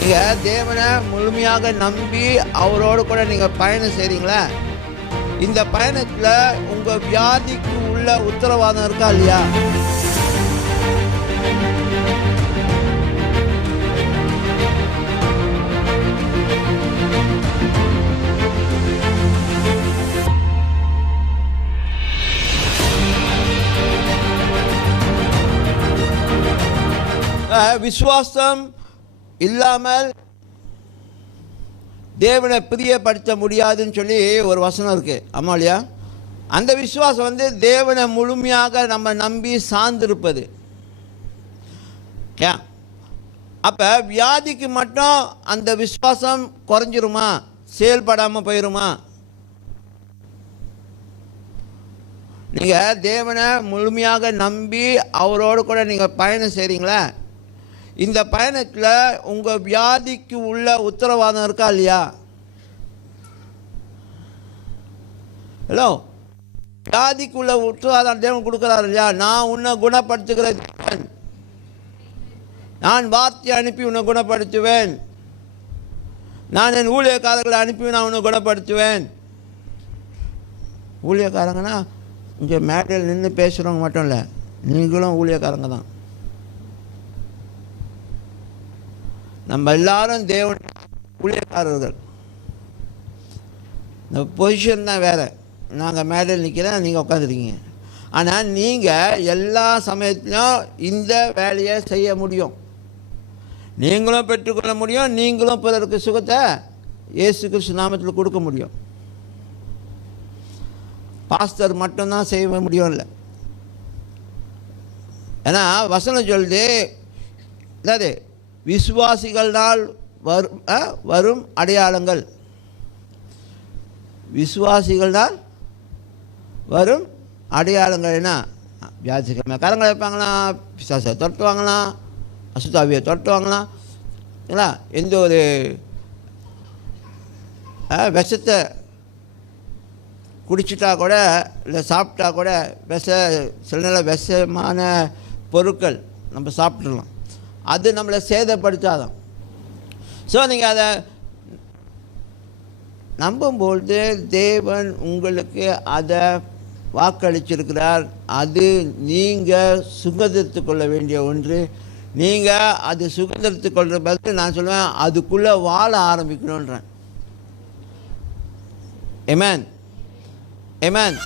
நீங்கள் தேவனை முழுமையாக நம்பி அவரோடு கூட நீங்கள் பயணம் செய்கிறீங்களா? இந்த பயணத்தில் உங்கள் வியாதிக்கு உள்ள உத்தரவாதம் இருக்கா இல்லையா? விசுவாசம் இல்லாமல் தேவனை பிரியப்படுத்த முடியாதுன்னு சொல்லி ஒரு வசனம் இருக்குது, ஆமா இல்லையா? அந்த விசுவாசம் தேவனை முழுமையாக நம்ம நம்பி சார்ந்திருப்பது. அப்போ வியாதிக்கு மட்டும் அந்த விசுவாசம் குறைஞ்சிருமா, செயல்படாமல் போயிடுமா? நீங்கள் தேவனை முழுமையாக நம்பி அவரோடு கூட நீங்கள் பயணம் செய்கிறீங்களா? இந்த பயணத்தில் உங்கள் வியாதிக்கு உள்ள உத்தரவாதம் இருக்கா இல்லையா? ஹலோ, வியாதிக்கு உள்ள உத்தரவாதம் தேவன் கொடுக்குறாரு இல்லையா? நான் உன்னை குணப்படுத்துகிற தேவன், நான் வார்த்தை அனுப்பி உன்னை குணப்படுத்துவேன், நான் என் ஊழியக்காரர்களை அனுப்பி நான் உன்னை குணப்படுத்துவேன். ஊழியக்காரங்கன்னா இங்கே மேடையில் நின்று பேசுகிறவங்க மட்டும் இல்லை, நீங்களும் ஊழியக்காரங்க தான். நம்ம எல்லாரும் தேவன் ஊழியக்காரர்கள். இந்த பொசிஷன் தான் வேறு. நாங்கள் மேடையில் நிற்கிறேன், நீங்கள் உட்காந்துருக்கீங்க. ஆனால் நீங்கள் எல்லா சமயத்திலும் இந்த வேலையை செய்ய முடியும். நீங்களும் பெற்றுக்கொள்ள முடியும், நீங்களும் பிறருக்கு சுகத்தை இயேசு கிறிஸ்து நாமத்தில் கொடுக்க முடியும். பாஸ்டர் மட்டும்தான் செய்ய முடியும் இல்லை. ஏன்னா வசனம் சொல்லுது, அதாவது விசுவாசிகளால் வரும் அடையாளங்கள், விசுவாசிகளால் வரும் அடையாளங்கள் என்ன? வியாதிக்கிழமை கரங்களை வைப்பாங்களாம், பிசாசை தொட்டுவாங்களாம், அசுத்தாவியை தொட்டுவாங்களாம், இல்லைங்களா? எந்த ஒரு விஷத்தை குடிச்சிட்டா கூட இல்லை சாப்பிட்டா கூட சில நேரம் விஷமான பொருட்கள் நம்ம சாப்பிட்றலாம், அது நம்மளை சேதப்படுத்தாதான். ஸோ நீங்கள் அதை நம்பும்பொழுது தேவன் உங்களுக்கு அதை வாக்களிச்சிருக்கிறார். அது நீங்கள் சுதந்திரத்து கொள்ள வேண்டிய ஒன்று. நீங்கள் அது சுதந்திரத்து கொள்கிற பதில் நான் சொல்லுவேன், அதுக்குள்ளே வாழ ஆரம்பிக்கணுன்றேன். ஆமென், ஆமென்.